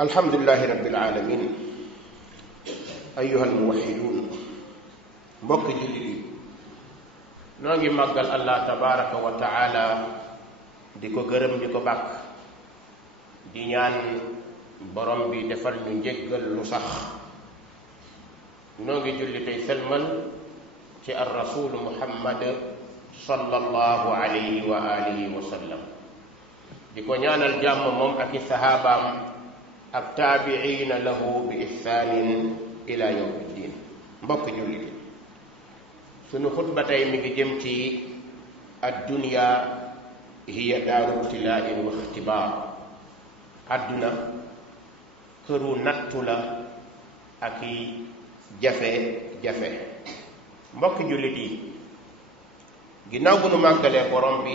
الحمد لله رب العالمين أيها الموحدون mbokk jullit yi noo ngi màggal Allah tabaraka wa taala di ko gërëm di ko bàkk di ñaan borom bi defal ñu njéggal lu sax noo ngi julli tey selmal ci ar rasul muhammad sallallahu alayhi wa alihi wa sallam di ko ñaanal jàmm moom ak i sahabaam ak taabiina lahu bi ihsaanin ila yawmi ddin mbokk jullit sunu xutba tey mi ngi jëm ci addunya hiya daaru ibtilaain wa ixtibaar adduna këru nattu la ak i jafe-jafe mbokk jullit yi ginnaaw bu nu màggalee borom bi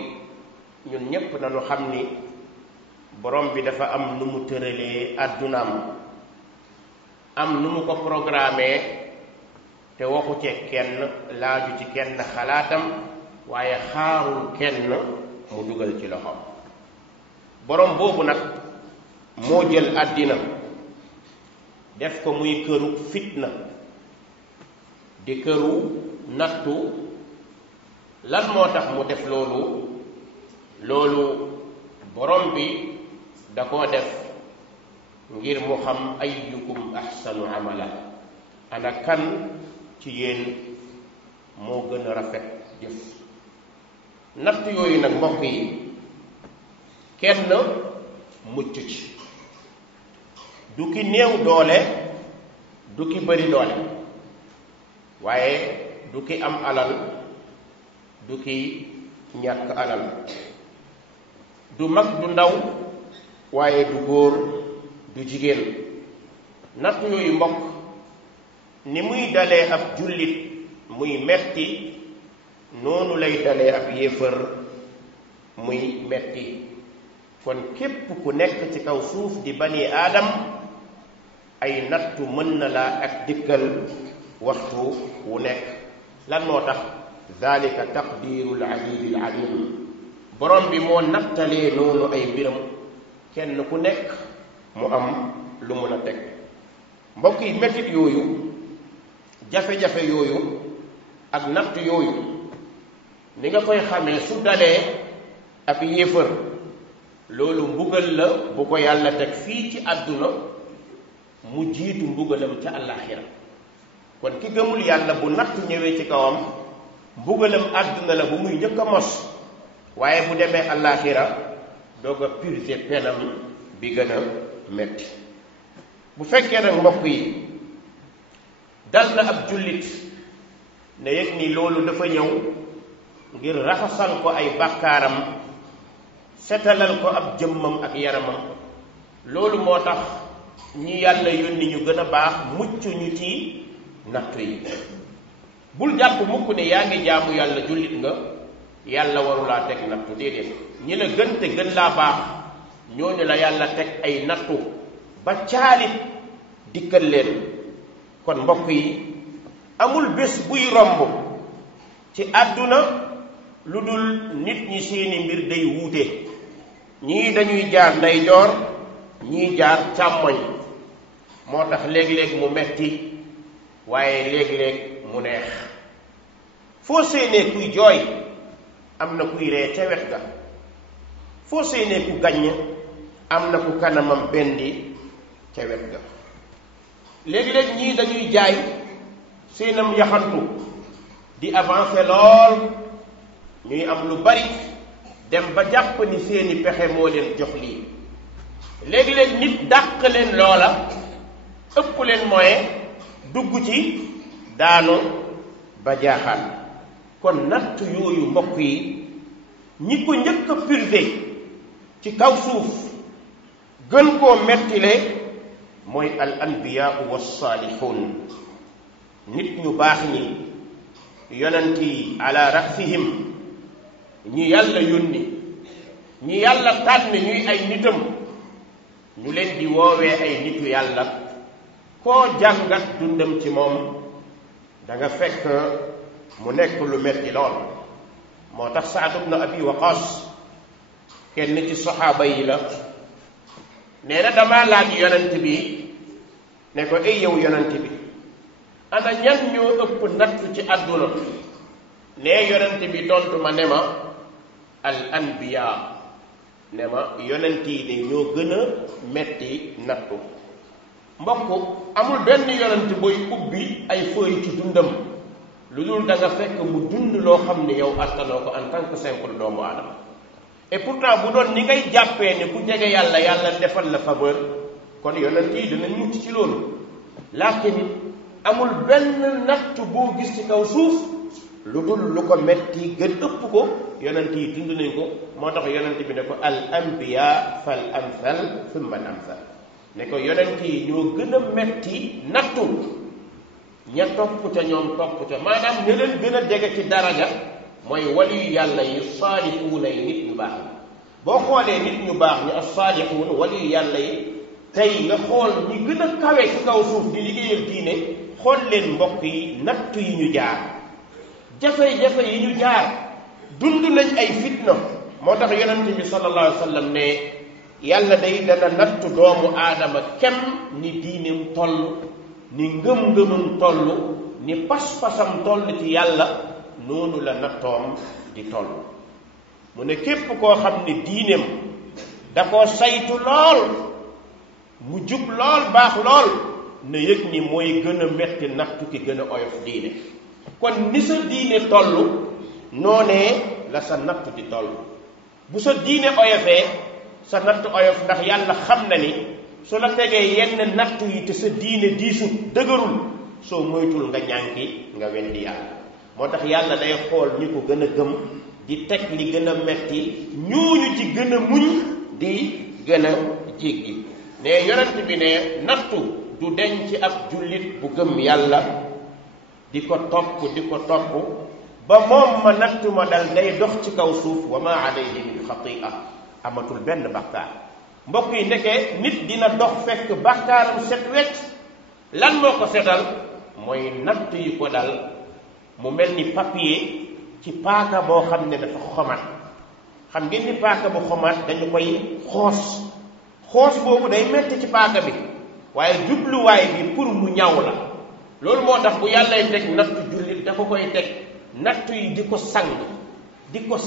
ñun ñépp nañu xam ni borom bi dafa am nu mu tëralee addunaam am nu mu ko programmé te waxu ci kenn laaju ci kenn xalaatam waaye xaarul kenn mu dugal ci loxoom borom boobu nag moo jël àddina def ko muy këru fitna di këru nattu lan moo tax mu def loolu borom bi da koo def ngir mu xam ayyukum ahsanu amala ana kan ci yéen moo gën a rafet jëf natt yooyu nag mbokk yi kenn mucc ci du ki néew doole du ki bëri doole waaye du ki am alal du ki ñàkk alal du mag du ndaw waaye du góor du jigéen natt yooyu mbokk ni muy dalee ab jullit muy metti noonu lay dalee ab yéefar muy metti kon képp ku nekk ci kaw suuf di bani aadam ay nattu mën na laa ak dikkal waxtu wu nekk lan moo tax zalika taqdirul azizil alim borom bi moo nattalee noonu ay mbiram kenn ku nekk mu am lu mun a teg mbokk yi mettit yooyu jafe-jafe yooyu ak natt yooyu ni nga koy xamee su dalee ab yéefar loolu mbugal la bu ko yàlla teg fii ci àdduna mu jiitu mbugalam ca àllaaxira kon ki gëmul yàlla bu natt ñëwee ci kawam mbugalam àdduna la bu muy njëkk a mos waaye bu demee àllaaxira doog a purger penam bi gën a metti bu fekkee nag mbokk yi dal na ab jullit ne yëg ni loolu dafa ñëw ngir raxasal ko ay bàkkaaram setalal ko ab jëmmam ak yaramam loolu moo tax ñi yàlla yónni ñu gën a baax mucc ñu ci nattu yi bul jàpp mukk ne yaa ngi jaamu yàlla jullit nga yàlla warulaa teg nattu déedéet ñi la gën te gën laa baax ñooñu la yàlla teg ay nattu ba caalit dikkal leen kon mbokk yi amul bés buy romb ci àdduna lu dul nit ñi seeni mbir day wuute ñii dañuy jaar ndeyjoor ñii jaar càmmoñ moo tax léeg-léeg mu metti waaye léeg-léeg mu neex foo séenee kuy jooy am na kuy ree ca wet ga foo séenee ku gaññ am na ku kanamam bendi ca wet ga léegi-léeg ñii dañuy jaay seenam yaxantu di avancer lool ñuy am lu bari dem ba jàpp ni seeni pexe moo leen jox lii léegi-léeg nit dàq leen loola ëpp leen moyen dugg ci daanu ba jaaxal kon natt yooyu mbokk yi ñi ko njëkk a purgé ci kaw suuf gën koo mettile mooy al anbiyaa wassaalixuun nit ñu baax ñi yonent yi ala rasihim ñi yàlla yónni ñi yàlla tànn ñuy ay nitam ñu leen di woowee ay nitu yàlla koo jàngat dundam ci moom da nga fekk mu nekk lu metti lool moo tax Saad ibn Abi Waqaas kenn ci saxaaba yi la nee na dama laaj yonent bi ne ko ay yow yonent bi ana ñan ñoo ëpp nattu ci àdduna ne yonent bi tontu ma ne ma al anbiya ne ma yonent yi de ñoo gën a metti nattu mbokk amul benn yonent booy ubbi ay feuilles ci dundam lu dul da nga fekk mu dund loo xam ne yow attanoo ko en tant que simple doomu aadama et pourtant bu doon ni ngay jàppee ne ku jege yàlla yàlla defal la faveur kon yonent yi dinañ mucc ci loolu laakin amul benn natt boo gis ci kaw suuf lu dul lu ko metti gën ëpp ko yonent yi dund nañ ko moo tax yonent bi ne ko al anbiya fal amsal thumma al amsal ne ko yonent yi ñoo gën a metti nattu ña topp ca ñoom topp ca maanaam ña leen gën a jege ci daraja mooy waliyu yàlla yi saalihuuna yi nit ñu baax yi boo xoolee nit ñu baax ñi as saalihuun waliyu yàlla yi tey nga xool ñi gën a kawe ci kaw suuf di liggéeyal diine xool leen mbokk yi nattu yi ñu jaar jafe-jafe yi ñu jaar dund nañ ay fitna moo tax yonent bi sallallahu alayhi wa sallam ne yàlla day dana nattu doomu aadama kem ni diineem toll ni ngëm-ngëmam toll ni pas-pasam toll ci yàlla noonu la nattoom di toll mu ne képp koo xam ne diineem da koo saytu lool mu jub lool baax lool na yëg ni mooy gën a metti nattu ki gën a oyof diine kon ni sa diine toll noonee la sa nattu di toll bu sa diine oyofee sa natt oyof ndax yàlla xam na ni su la tegee yenn natt yi te sa diine diisut dëgërul soo moytul nga ñànki nga weddi yàlla moo tax yàlla day xool ñi ko gën a gëm di teg li gën a metti ñooñu ci gën a muñ di gën a jéggi ne yonent bi ne nattu du deñ ci ab jullit bu gëm yàlla di ko topp ba moom ma nattu ma dal day dox ci kaw suuf wa ma alayhi min xatia amatul benn bàkkaar mbokk yi ndeke nit dina dox fekk bàkkaaram set wecc lan moo ko setal mooy natt yi ko dal mu mel ni papier ci paaka boo xam ne dafa xomat xam ngeen ni paaka bu xomat dañu koy xoos boobu day metti ci paaka bi waaye jubluwaay bi pour mu ñaw la loolu moo tax bu yàllay teg nattu jullit dafa koy teg nattu yi di ko sang di ko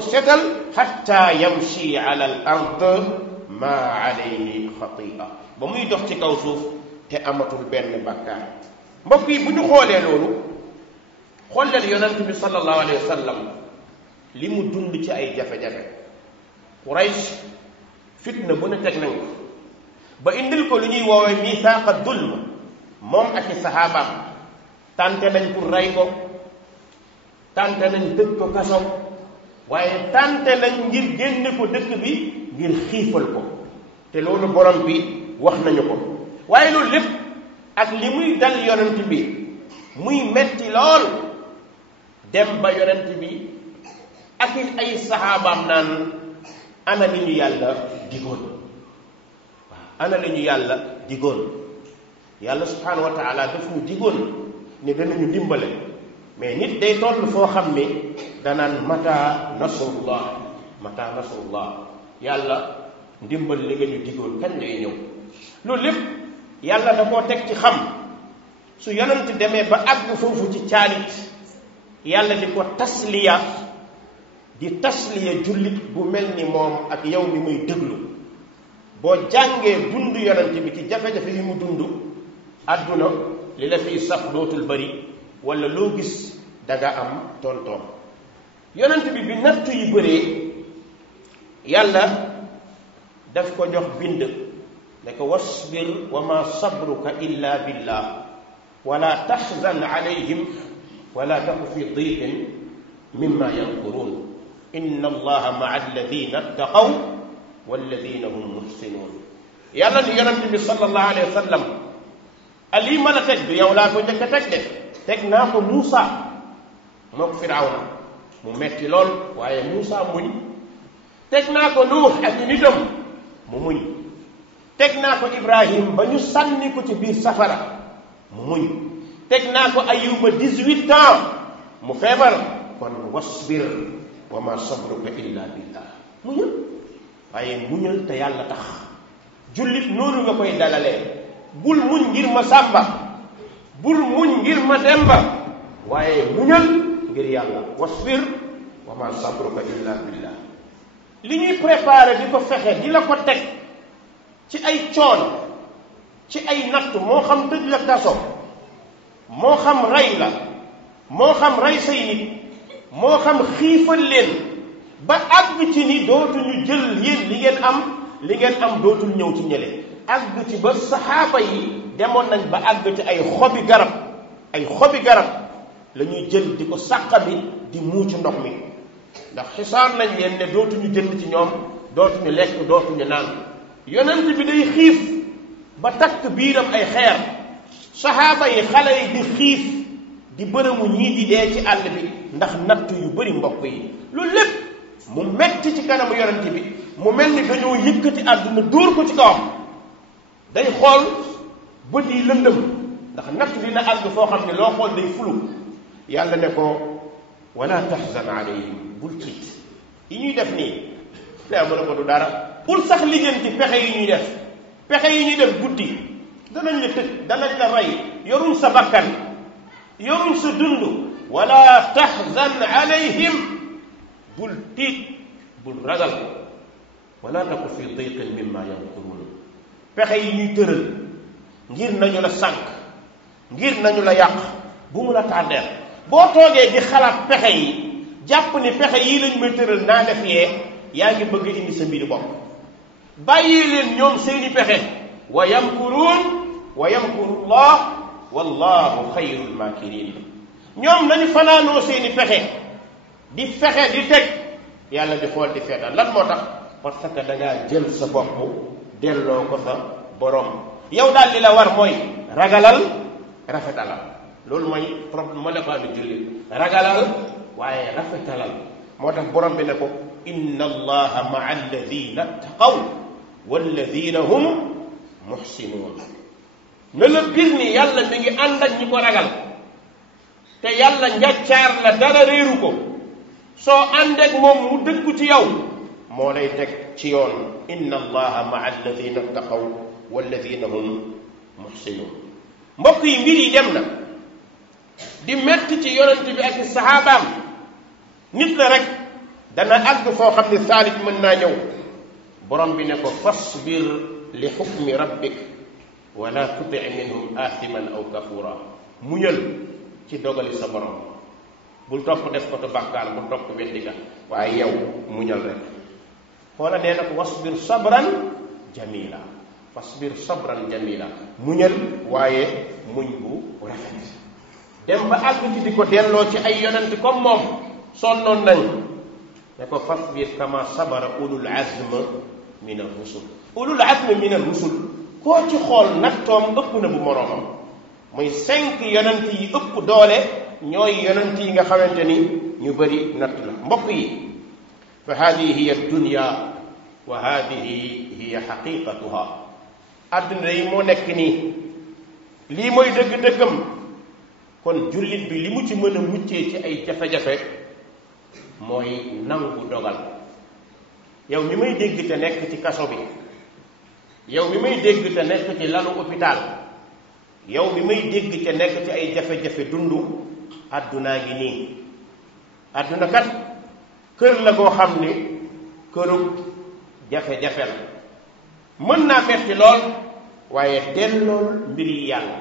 setal hatta yamshi ala al ard ma alayhi xatia ba muy dox ci kaw suuf te amatul benn bàkkaar mbokk yi bu ñu xoolee loolu xoolal yonent bi sallallahu alayhi wa sallam li mu dund ci ay jafe-jafe Quraysh fitna bu ne teg nañ ko ba indil ko lu ñuy woowee misaaqa dulm moom ak i saxaabaam tànte nañ pour rey ko tànte nañ tëj ko kaso waaye tànte nañ ngir génne ko dëkk bi ngir xiifal ko te loolu borom bi wax nañu ko waaye loolu lépp ak li muy dal yonent bi muy metti lool dem ba yonent bi ak ay saxaabaam naan ana li ñu yàlla digoon waaw ana li ñu yàlla digoon yàlla subhanahu wa taala daf ñu digoon ne danañu dimbale mais nit day toll foo xam ne danaan mata nasrullah yàlla ndimbal li nga ñu digoon kañ lay ñëw loolu lépp yàlla da koo teg ci xam su yonent demee ba àgg foofu ci caalit yàlla di ko tasliya jullit bu mel ni moom ak yow mi muy déglu boo jàngee dund yonent bi ci jafe-jafe yi mu dund àdduna li la fiy saf dootul bari wala loo gis danga am tontoom yonent bi nattu yi bëree yàlla daf ko jox bind ne ko wasbir wa ma sabruka illa billah wala tahzan alayhim wala taku fi diqin mimma yankurun inna allaha maa alladina ttaqaw walladina hum muhsinun yàlla ni yonent bi sallallahu alayhi wa sallam lii ma la teg du yow laa ko njëkk a teg de teg naa ko Muusa moo ko Firawna mu metti lool waaye Muusa muñ teg naa ko Nuux ak nitam mu muñ teg naa ko Ibrahim ba ñu sànni ko ci biir safara mu muñ teg naa ko Ayuba 18 ans mu feebar kon wasbir wa ma sabruka illa billah muñal waaye muñal te yàlla tax jullit noonu nga koy dalalee bul muñ ngir ma sàmba bul muñ ngir ma demba waaye muñal ngir yàlla wasbir wa ma sabruka illa billah li ñuy préparé di ko fexe di la ko teg ci ay coon ci ay natt moo xam tëj la kaso moo xam rey la moo xam rey say nit moo xam xiifal leen ba àgg ci ni dootuñu jël yéen li ngeen am dootul ñëw ci ñële àgg ci ba saxaaba yi demoon nañ ba àgg ci ay xobi garab la ñuy jël di ko sàqami di muucu ndox mi ndax xisaar nañ leen ne dootuñu jënd ci ñoom dootuñu lekk dootuñu naan yonent bi day xiif ba takk biiram ay xeer saxaaba yi xale yi di xiif di bërëmu ñii di dee ci àll bi ndax natt yu bari mbokk yi loolu lépp mu metti ci kanamu yonent bi mu mel ni dañoo yëkkati àdduna dóor ko ci kawam day xool bët yi lëndëm ndax natt dina àgg foo xam ne loo xool day fulu yàlla ne ko wala tahzan alayhim bul tiit yi ñuy def nii lee mu ne ko du dara bul sax lijjanti pexe yi ñuy def guddi danañ la tëj danañ la rey yoruñ sa bakkan yoruñ sa dund wala tahzan alayhim bul tiit bul ragal wala taku fi dayqin mimma yamkurun pexe yi ñuy tëral ngir nañu la sànq ngir nañu la yàq bu mu la tànneel boo toogee di xalaat pexe yi jàpp ni pexe yii lañ may tëral naa def yee yaa ngi bëgg indi sa mbiri bopp bàyyi leen ñoom seeni pexe wa yamkuruun wa yamkuru llah wallahu xayrul makirin ñoom nañu fanaanoo seeni pexe di fexe di teg yàlla di xool di feetal lan moo tax parce que dangaa jël sa bopp delloo ko sa borom yow daal li la war mooy ragalal rafetalal loolu mooy problème ma lefaanu julli ragalal waaye rafetalal moo tax borom bi ne ko inna allaha maa alladina taqaw walladina hum muxsinuun ne la bir ni yàlla mi ngi ànd ak ñi ko ragal te yàlla njàccaar la dara réeru ko soo ànd ak moom mu dëggu ci yow moo lay teg ci yoon inna allaha maa alladina taqaw walladina hum muxsinuun mbokk yi mbir yi dem na di metti ci yonent bi ak saxaabaam nit la rek dana àgg foo xam ne saalit mën naa ñëw borom bi ne ko fasbir li xukmi rabbik wala tuti minhum aathiman aw kafura muñal ci dogali sa borom bul topp def ko te bàkkaar bul topp weddi ga waaye yow muñal rek xoola nee na ko wasbir sabran jamila fasbir sabran jamila muñal waaye muñ bu rafet dem ba àgg ci di ko delloo ci ay yonent comme moom sonnoon nañ ne ko fasbir kama sabara ulul azm min ar-rusul ulul azm min ar-rusul koo ci xool nattoom ëpp na bu moroomam muy 5 yonent yi ëpp doole ñooy yonent yi nga xamante ni ñu bëri natt la mbokk yi fa hadihi hiya dunya wa hadihi hiya xaqiqatuha àdduna yi moo nekk nii lii mooy dëgg-dëggam kon jullit bi li mu ci mën a muccee ci ay jafe-jafe mooy nangu dogal yow mi may dégg te nekk ci kaso bi yow mi may dégg te nekk ci lalu hôpital yow mi may dégg te nekk ci ay jafe-jafe dund àddunaa ngi nii àdduna kat kër la koo xam ni kërug jafe-jafe la mën naa metti lool waaye dellool mbir yi yàlla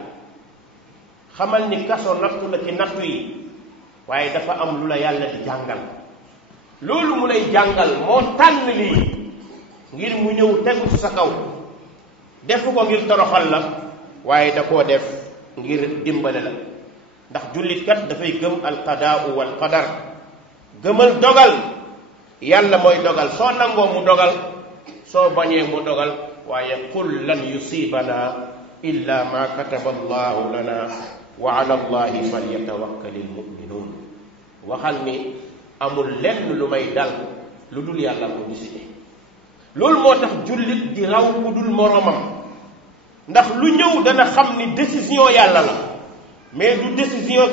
xamal ni kaso nattu la ci nattu yi waaye dafa am lu la yàlla di jàngal loolu mu lay jàngal moo tànn lii ngir mu ñëw tegu ci sa kaw defu ko ngir toroxal la waaye da koo def ngir dimbale la ndax jullit kat dafay gëm alqadaau wal qadar gëmal dogal yàlla mooy dogal soo nangoo mu dogal soo bañee mu dogal waaye qul lan yusibana illa ma kataba allahu lana wa ala allahi falyatawakkali almuminuun waxal ni amul lenn lu may dal lu dul yàlla ko décidé loolu moo tax jullit di raw ku dul moroomam ndax lu ñëw dana xam ni décision yàlla la mais du décision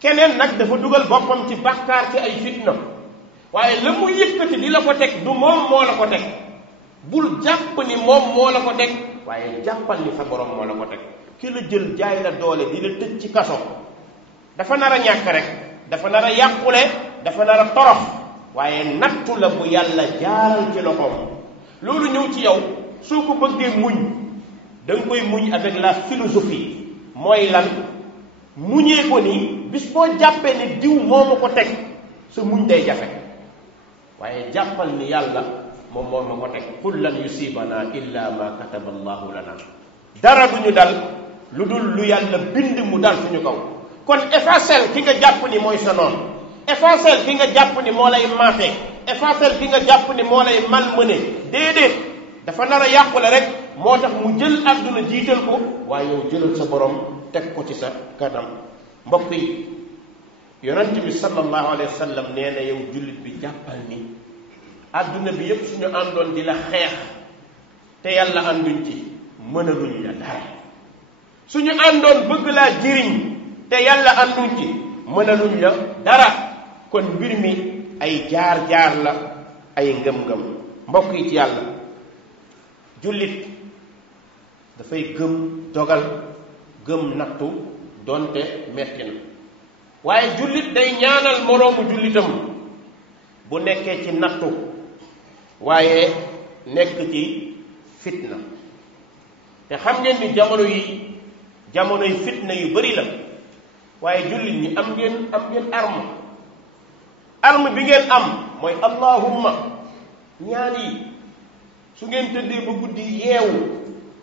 keneen nag dafa dugal boppam ci bàkkaar ci ay fitna waaye la mu yëkkati di la ko teg du moom moo la ko teg bul jàpp ni moom moo la ko teg waaye jàppal ni sa borom moo la ko teg. ki la jël jaay la doole di la tëj ci kaso dafa nar a ñàkk rek, dafa nar a yàqule, dafa nar a torox, waaye nattu la bu yàlla jaaral ci loxoom. loolu ñëw ci yow soo ko bëggee muñ da nga koy muñ avec la philosophie. mooy lan? muñee ko ni bis boo jàppee ni diw moo ma ko teg sa muñ day jafe, waaye jàppal ni yàlla moom moo ma ko teg. qul lan yusibana illa ma kataba allahu lana. dara duñu dal lu dul lu yàlla bind mu dal suñu kaw. kon effacer ki nga jàpp ni mooy sa noon, effacer ki nga jàpp ni moo lay maate, effacer ki nga jàpp ni moo lay malmené, déedéet, dafa nar a yàqule rek. moo tax mu jël àdduna jiital ko, waaye yow jëlal sa borom teg ko ci sa kanam. mbokk yi, yonent bi sallallahu alayhi wa sallam nee na yow jullit bi jàppal ni àdduna bi yépp suñu àndoon di la xeex te yàlla ànduñ ci, mënaluñ la dara. suñu àndoon bëgg laa jëriñ te yàlla ànduñ ci, mënaluñ la dara. kon mbir mi ay jaar-jaar la, ay ngëm-ngëm. mbokk yi ci yàlla, jullit dafay gëm dogal, gëm nattu donte metti na, waaye jullit day ñaanal moroomu jullitam bu nekkee ci nattu waaye nekk ci fitna. te xam ngeen ni jamonoy fitna yu bari la, waaye jullit ñi am ngeen arme bi ngeen am mooy allahumma. ñaan yi su ngeen tëddee ba guddi yeewu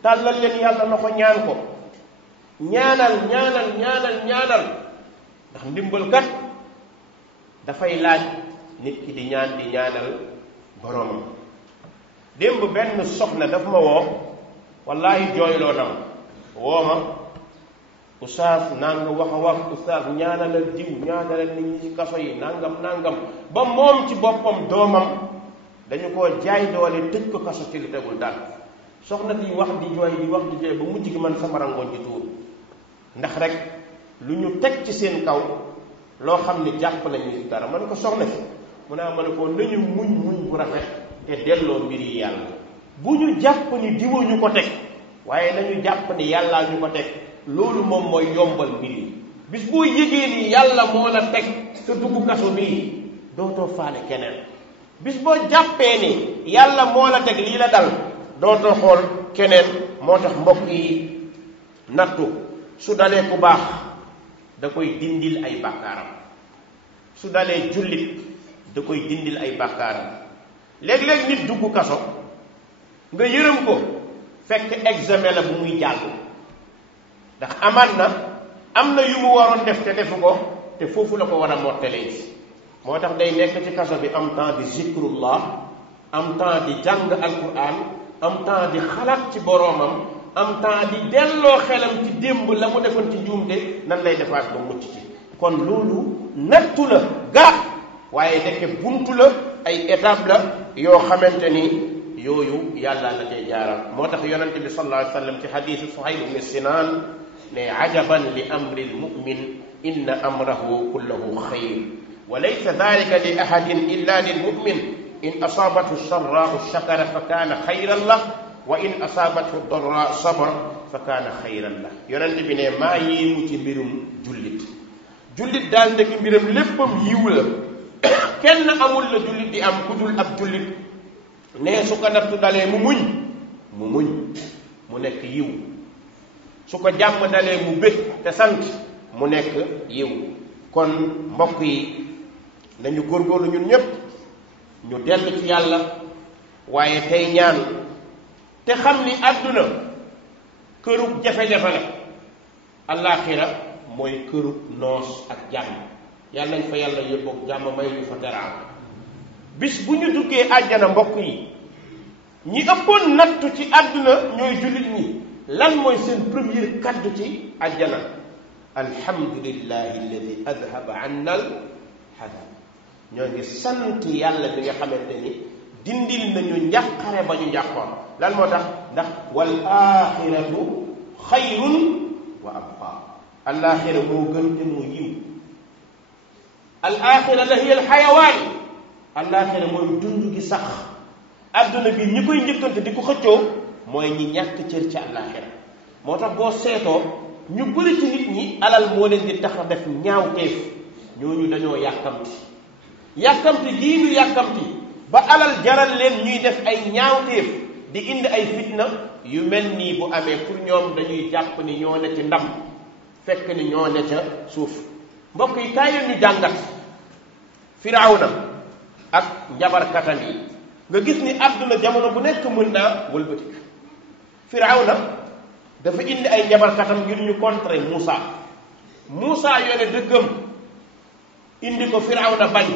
tàllal leen yàlla na ko ñaan ko, ñaanal ndax ndimbal kat dafay laaj nit ki di ñaanal boroomam. démb benn soxna daf ma woo, wallahi jooyloo na ma, woo ma, oustaz nanga wax a wax, oustaz ñaanalal diw, ñaanalal nit ñi ci kaso yi, nangam ba moom ci boppam doomam dañu ko jaay doole tëj ko kaso ci li tegul daal. soxna di wax di jooy ba mujj gi man sama rangoon ci tuur, ndax rek lu ñu teg ci seen kaw loo xam ne jàpp nañu dara. ma ne ko soxna si, mu naa ma ne ko nañu muñ bu rafet te delloo mbir yi yàlla. bu ñu jàpp ni diwa ñu ko teg, waaye nañu jàpp ni yàllaa ñu ko teg. loolu moom mooy yombal mbir yi. bis boo yëgee ni yàlla moo la teg sa dugg kaso bii, dootoo faale keneen. bis boo jàppee ni yàlla moo la teg lii la dal, dootoo xool keneen. moo tax mbokk yi, nattu su dalee ku baax da koy dindil ay bàkkaaram, su dalee jullit da koy dindil ay bàkkaaram. léeg-léeg nit dugg kaso nga yërëm ko fekk examen la bu muy jàll, ndax am na yu mu waroon def te defu ko, te foofu la ko war a mottalee ci. moo tax day nekk ci kaso bi am temps di zikrullah, am temps di jàng alquran, am temps di xalaat ci boroomam, am temps di delloo xelam ci démb la mu defoon ci njuumte nan lay defaat ba mucc ci. kon loolu nattu la gaa, waaye nekk buntu la, ay étape la yoo xamante ni yooyu yàlla la cay jaaral. moo tax yonente bi sallallahu alayhi wa sallam ci xadiisu Suhayl ibn Sinaan ne ajaban li amri lmumin inna amrahu kullahu xayr wa laysa dalika li ahadin illa lilmumin in asaabathu sarraau shakara fa kaana xayran lah wa in asaabathu darra sabra fa kaana xayran lah. yonente bi ne maa yéemu ci mbirum jullit daal ndeki mbiram léppam yiw la. kenn amul la jullit di am ku dul ab jullit ne su ko nattu dalee mu muñ mu nekk yiw, su ko jàmm dalee mu bég te sant mu nekk yiw. kon mbokk yi nañu góorgóorlu ñun ñépp ñu dellu ci yàlla, waaye tey ñaan te xam ni àdduna kërug jafe-jafe la, allaaxira mooy kërug noos ak jàmm. yàlla nañ fa yàlla yóbboog jàmm may ñu fa dara. bis bu ñu duggee àjjana mbokk yi, ñi ëppoon nattu ci àdduna ñooy jullit ñi. lan mooy seen premier kaddu ci àjjana? alhamdulillahi alladi adhaba anna al hazan. ñoo ngi sant yàlla bi nga xamante ni dindil nañu njàqare ba ñu njàqoon. lan moo tax? ndax wal axiratu xayrun wa abqa. alaaxira moo gën te moo yiw. al axira la hiya al xayawaan. alaaxira mooy dund gi sax. adduna bi ñi koy njëkkante di ko xëccoo mooy ñi ñàkk cër ci àllaaxira moo tax boo seetoo ñu bëri ci nit ñi alal moo leen di tax a def ñaawteef ñooñu dañoo yàkkamti gii ñu yàkkamti ba alal jaral leen ñuy def ay ñaawteef di indi ay fitna yu mel nii bu amee pour ñoom dañuy jàpp ni ñoo ne ci ndam fekk ni ñoo ne ca suuf mbokk yi kaay leen ñu jàngat firawna ak njabarkatam yi nga gis ni àdduna jamono bu nekk mën naa wëlbatik firawna dafa indi ay njabarkatam ngir ñu contrer Muusa yone dëggam indi ko firawna bañ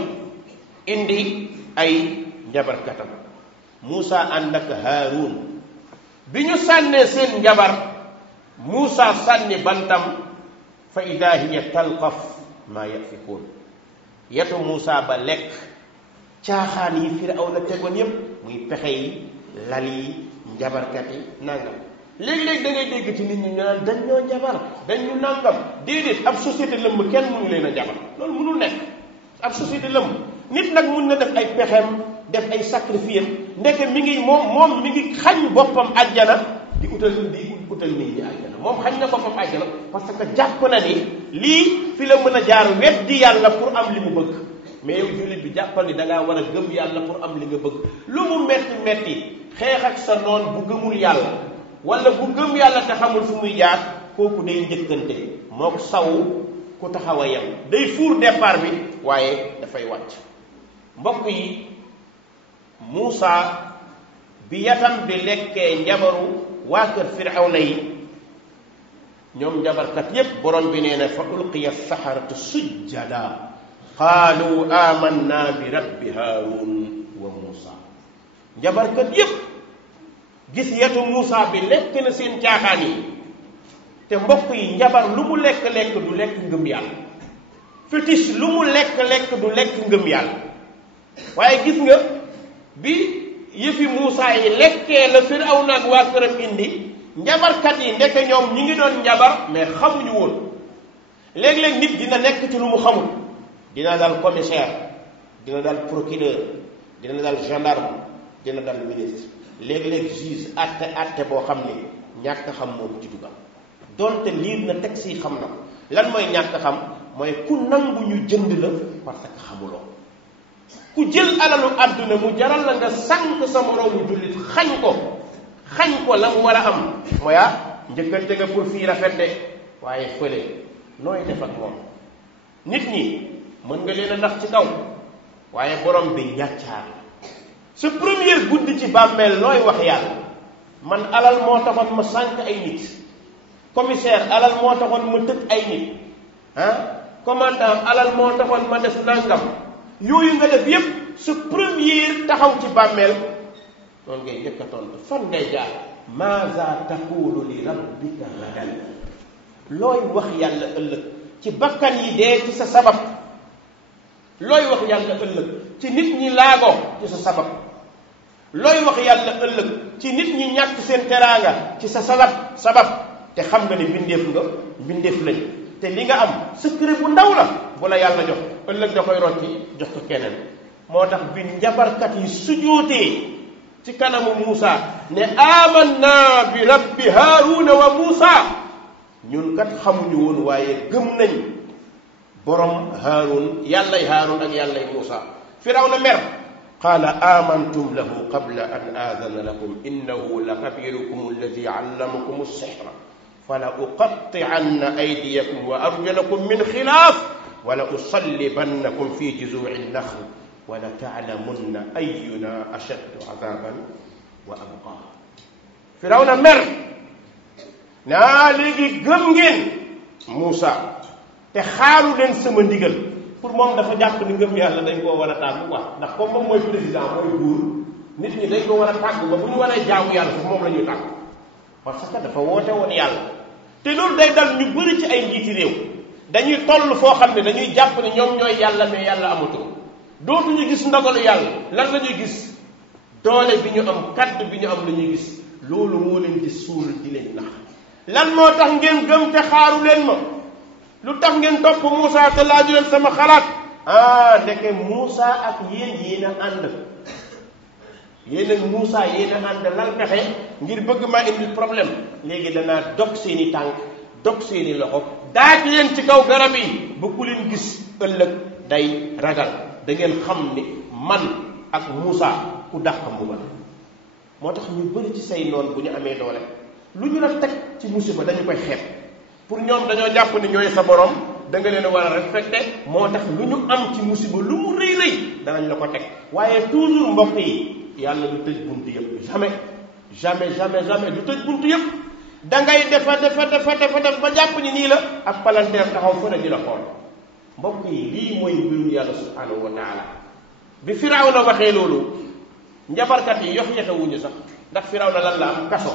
indi ay njabarkatam Muusa ànd ak Haaruun bi ñu sànnee seen njabar Muusa sànni bantam fa idaa hiya talqaf maa yafikuun yetu Muusa ba lekk caaxaan yi firawna tegoon yépp muy pexe yi lal yi njabarkat yi nangam léeg-léeg da ngay dégg ci nit ñi ñu naan dañ ñoo njabar dañ ñu nangam déedéet ab société lëmb kenn mënu leen a njabar loolu mënul nekk ab société lëmb nit nag mun na def ay pexeem def ay sacrifice ndeke mi ngi moom mi ngi xañ boppam àjjana di utal nit ñi àjjana moom xañ na boppam àjjana parce que jàpp na ni lii fi la mën a jaar weddi yàlla pour am li mu bëgg mais yow jullit bi jàppal ni da ngaa war a gëm yàlla pour am li nga bëgg lu mu metti metti xeex ak sa noon bu gëmul yàlla wala bu gëm yàlla te xamul fu muy jaar kooku day njëkkante mook saw ku taxaw a yem day fuur départ bi waaye dafay wàcc mbokk yi Muusa bi yatam bi lekkee njabaru waa kër firawna yi ñoom njabarkat yépp borom bi nee na fa ulqiya saharatu sujjada qaalu amanna bi rabbi Haaruun wa Muusa njabarkat yépp gis yetu Muusa bi lekk na seen caaxaan yi te mbokk yi njabar lu mu lekk-lekk du lekk ngëm yàlla fétiche lu mu lekk-lekk du lekk ngëm yàlla waaye gis nga bi yëfi Muusa yi lekkee la Firawna ak waa këram indi njabarkat yi ndeke ñoom ñi ngi doon njabar mais xamuñu woon léeg-léeg nit dina nekk ci lu mu xamul dina dal commissaire dina dal procureur dina dal gendarme dina dal ministre léeg-léeg juge atte boo xam ne ñàkk xam moo ko ci dugal donte liir na texte yi xam na ko lan mooy ñàkk xam mooy ku nangu ñu jënd la parce que xamuloo ku jël alalu àdduna mu jaral la nga sànq sa moroomu jullit xañ ko la mu war a am mooy njëkkante nga pour fii rafet de waaye fële nooy def ak moom nit ñi mën nga leen a ndax ci kaw waaye borom bi njàccaar sa première guddi ci bàmmeel looy wax yàlla man alal moo taxoon ma sànq ay nit commissaire alal moo taxoon ma tëj ay nit commandant alal moo taxoon ma def nangam yooyu nga def yépp sa première taxaw ci bàmmeel noonu ngay njëkk a tontu fan ngay jaar maaza taqulu li rabbika gadan looy wax yàlla ëllëg ci bakkan yi dee ci sa sabab looy wax yàlla ëllëg ci nit ñi laago ci sa sabab looy wax yàlla ëllëg ci nit ñi ñàkk seen teraanga ci sa sabab te xam nga ni mbindeef lañ te li nga am secret bu ndaw la bu la yàlla jox ëllëg da koy rocci jox ko keneen moo tax bi njabarkat yi sujootee ci kanamu Muusa ne amanna bi rabbi Haaruuna wa Muusa ñun kat xamuñu woon waaye gëm nañ borom Haaruun yàllay Haaruun ak yàllay Muusa Firawna mer qaala amantum lahu qabla an aadana lakum innahu la kabirukum alladi allamakum as-sihra fala uqatti'anna aydiyakum wa arjulakum min xilaaf wala usallibannakum fi juzuu'i an-naxl wala ta'lamunna ayyuna ashaddu adaaban wa abqaa Firawna mer naa léegi gëm ngeen Muusa te xaaru leen sama ndigal pour moom dafa jàpp ni ngëm yàlla dañ koo war a tàggu quoi ndax comme moom mooy président mooy buur nit ñi dañ ko war a tàggu ba bu ñu waree jaamu yàlla foofu moom la ñuy tàggu parce que dafa woote woon yàlla te loolu day dal ñu bëri ci ay njiiti réew dañuy toll foo xam ne dañuy jàpp ne ñoom ñooy yàlla mais yàlla amatul dootuñu gis ndogalu yàlla lan la ñuy gis doole bi ñu am kaddu bi ñu am la ñuy gis loolu moo leen di suul di leen nax lan moo tax ngeen gëm te xaaru leen ma lu tax ngeen topp Muusa te laaju leen sama xalaat ndeke Muusa ak yéen a ànd yéen ak Moussa yéen a ànd lal pexe ngir bëgg maa indil problème léegi danaa dog seeni tànk dog seeni loxo daaj leen ci kaw garab yi ba ku leen gis ëllëg day ragal da ngeen xam ni man ak Moussa ku dàq mbugal moo tax ñu bëri ci say noon bu ñu amee doole lu ñu la teg ci musiba dañu koy xeeb pour ñoom dañoo jàpp ni ñooy sa borom da nga leen a war a respecté moo tax lu ñu am ci musiba lu mu rëy rëy danañ la ko teg waaye toujours mbokk yi yàlla du tëj bunt yëpp jamais du tëj bunt yëpp da ngay defa def ba jàpp ni nii la ak palanteer taxaw fële di la xool mbokk yi lii mooy mbirum yàlla subhanahu wa taala bi Firawna waxee loolu njabarkat yi yox yexewuñu sax ndax Firawna lan la am kaso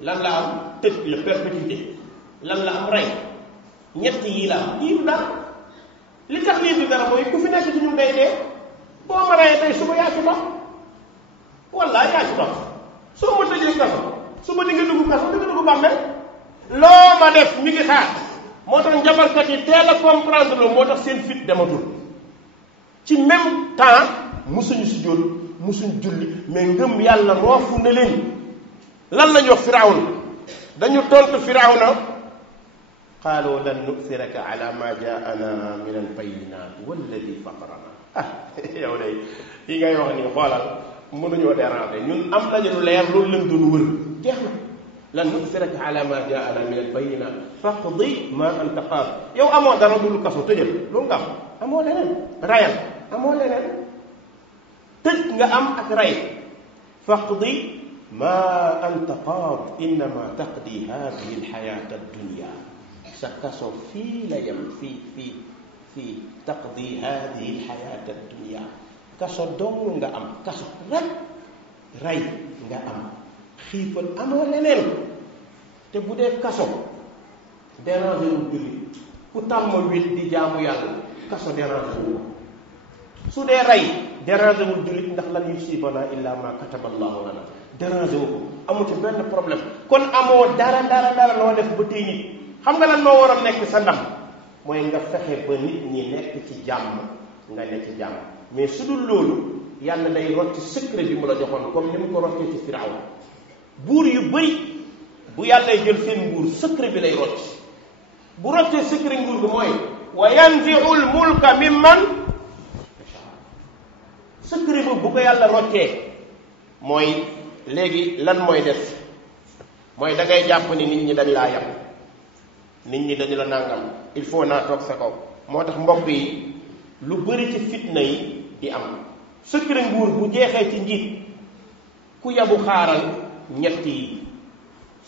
lan la am tëj la perpétuité lan la am rey ñett yii la am yii du dara li tax lii du dara mooy ku fi nekk ci ñun day dee boo ma reyee tey suba yaa ci toog walla yaa ci toog soo ma tëjee kaso suba di nga dugg kaso di nga dugg bàmmeel loo ma def mi ngi xaar moo tax njabarkat yi teel a comprendre loolu moo tax seen fit dematul ci même temps musuñu si jóot musuñu julli mais ngëm yàlla roofu na leen lan lañu wax Firawna dañu tontu Firawna qaalu lan nu'thiraka ala ma jaana min albayinat walladi fatarana yow day yi ngay wax ni xoolal mënuñoo déranger ñun am nañu lu leer loolu lañ doon wër jeex na lan nu'thiraka ala ma jaana min albayinat faqdi ma anta qaad yow amoo dara dul kaso tëjal loolu nga am amoo leneen rayal amoo leneen tëj nga am ak ray faqdi ma anta qaad innama taqdi hadihi alxayata addunia sa kaso fii la yem fii taqdi hadihi alxayata addunia kaso dong nga am kaso rek ray nga am xiifal amoo leneen te bu dee kaso déranger wul jullit ku tàmm wit di jaamu yàlla kaso déranger wul su dee rey déranger wul jullit ndax lan yusibana illa ma kataba allahu lana déranger wu ko amu ci benn problème kon amoo dara loo def ba tey nit xam nga lan moo war a nekk sa ndam mooy nga fexe ba nit ñi nekk ci jàmm nga nekk ci jàmm mais su dul loolu yàlla day rotti secret bi mu la joxoon comme ni mu ko rottee ci Firawna buur yu bëri bu yàlla jël seen nguur secret bi lay rotti bu rottee secret nguur bi mooy wa yanzi'ul mulka mimman secret bu ko yàlla rottee mooy léegi lan mooy def mooy da ngay jàpp ni nit ñi dañ laa yàpp nit ñi dañu la nàngam il faut naa toog sa kaw moo tax mbokk yi lu bëri ci fitna yi di am secret nguur bu jeexee ci njiit ku yabu xaaral ñett yi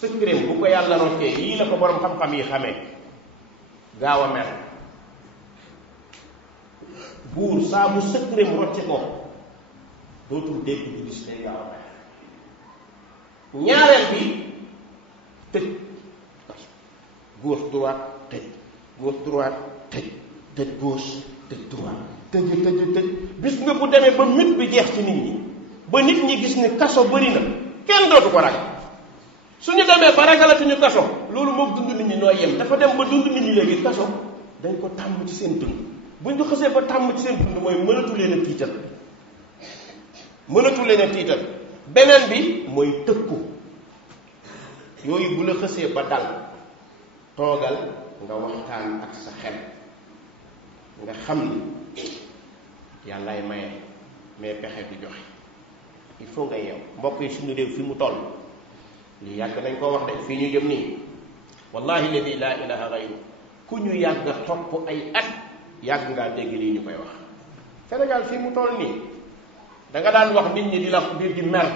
secret bu ko yàlla roccee yii la ko borom xam-xam yi xamee gaaw a mer buur saa bu secret mu rocce ko dootul dégg du gis day gaaw a mer ñaareel bi tëj gauche droite tëj gauche droite tëj gauche tëj droite tëj bis nga bu demee ba mit bi jeex ci nit ñi ba nit ñi gis ni kaso bëri na kenn dootu ko ragal suñu demee ba ragalatuñu kaso loolu moom dund nit ñi nooy yem dafa dem ba dund nit ñi léegi kaso dañ ko tàmm ci seen dund buñ ko xësee ba tàmm ci seen dund mooy mënatu leen a tiital beneen bi mooy tëkku yooyu bu la xësee ba dal toogal nga waxtaan ak sa xel nga xam ni yàllaay maye mais pexe du joxe il faut nga yeew mbokk yi suñu réew fi mu toll lii yàgg nañ koo wax de fii ñu jëm nii wallahi ladi laa ilaha gayru ku ñu yàgg a topp ay at yàgg ngaa dégg lii ñu koy wax Sénégal fii mu toll nii da nga daan wax nit ñi di la biir di mer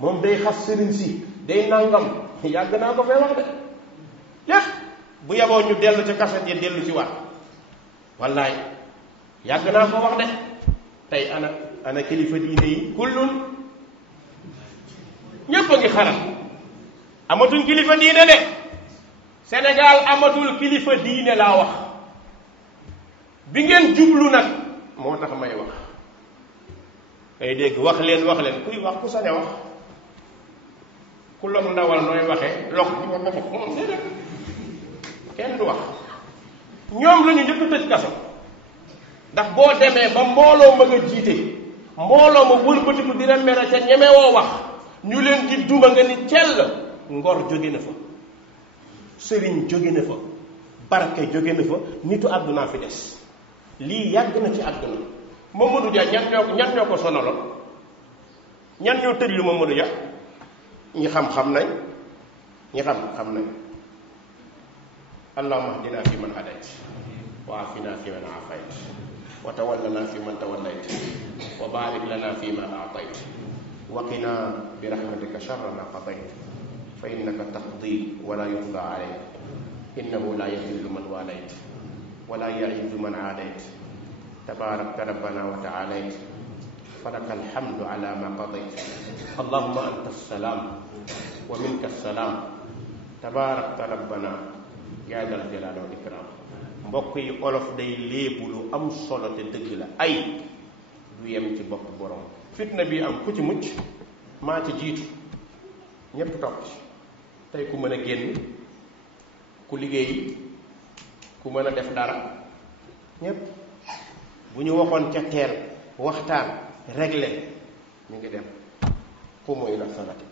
moom day xas sëriñ si day nangam yàgg naa ko fee wax de lépp bu yeboo ñu dellu ca kaset yi dellu ci waat wallaay yàgg naa ko wax de tey ana kilifa diine yi kullun ñépp a ngi xaral amatuñ kilifa diine de Sénégal amatul kilifa diine laa wax bi ngeen jublu nag moo tax may wax kay dégg wax leen kuy wax ku sañ a wax ku lok ndawal nooy waxee lok kenn du wax ñoom la ñu njëkk a tëj kaso ndax boo demee ba mbooloo ma nga jiite mbooloo ma wëlbatiku di leen mere ca ñemewoo wax ñu leen di duma nga ni cell ngor jóge na fa sëriñ jóge na fa barke jóge na fa nitu àdduna fi des lii yàgg na ci àdduna Mamadou Dia ñan ñoo ko sonaloon ñan ñoo tëj lu Mamadou Dia ñi xam nañ ñi xam nañ allahumma ahdina fi man hadayt wa afina fi man afayt wa tawallana fi man tawallayt wa barik lana fi ma a'tayt wa qina bi rahmatika sharra ma qadayt fa innaka taqdi wa la yuqda alayk innahu la yadhillu man walayt wa la ya'izzu man adayt tabarakta rabbana wa ta'alayt falaka alhamdu ala ma qadayt allahumma anta as-salam wa minka as-salam tabarakta rabbana yaa dal jalaal wal ikram mbokk yi olof day léebu lu am solo te dëgg la ay du yem ci bopp borom fitna bi am ku ci mucc maa ci jiitu ñépp topp ci tey ku mën a génn ku liggéey ku mën a def dara ñépp bu ñu waxoon ca teel waxtaan régler ñu ngi dem qumu ila salati